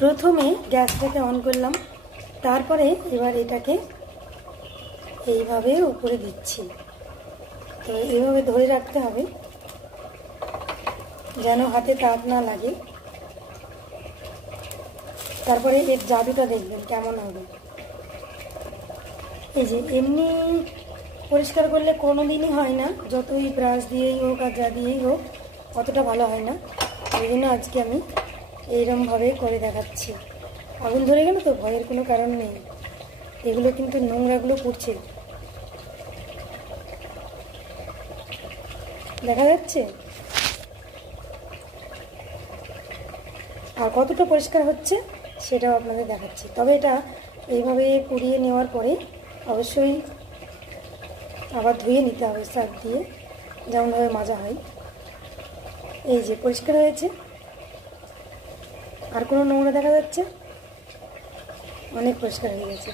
প্রথমে গ্যাসটাকে অন করলাম, তারপরে এবার এটাকে এইভাবে উপরে দিচ্ছি। তো এইভাবে ধরে রাখতে হবে যেন হাতে তাপ না লাগে। তারপরে এর জাদুটা দেখবেন কেমন হবে। এই যে এমনি পরিষ্কার করলে কোনো দিনই হয় না, যতই ব্রাশ দিয়েই হোক আর যা দিয়েই হোক অতটা ভালো হয় না। ওই জন্য আজকে আমি এইরকমভাবে করে দেখাচ্ছি। আগুন ধরে গেল তো ভয়ের কোনো কারণ নেই, এগুলো কিন্তু নোংরাগুলো পড়ছে, দেখা যাচ্ছে। আর কতটা পরিষ্কার হচ্ছে সেটাও আপনাদের দেখাচ্ছি। তবে এটা এইভাবে পুড়িয়ে নেওয়ার পরে অবশ্যই আবার ধুয়ে নিতে হবে সার্ফ দিয়ে, যেমনভাবে মাজা হয়। এই যে পরিষ্কার হয়েছে, আর কোনো নোংরা দেখা যাচ্ছে, অনেক পরিষ্কার হয়ে গেছে।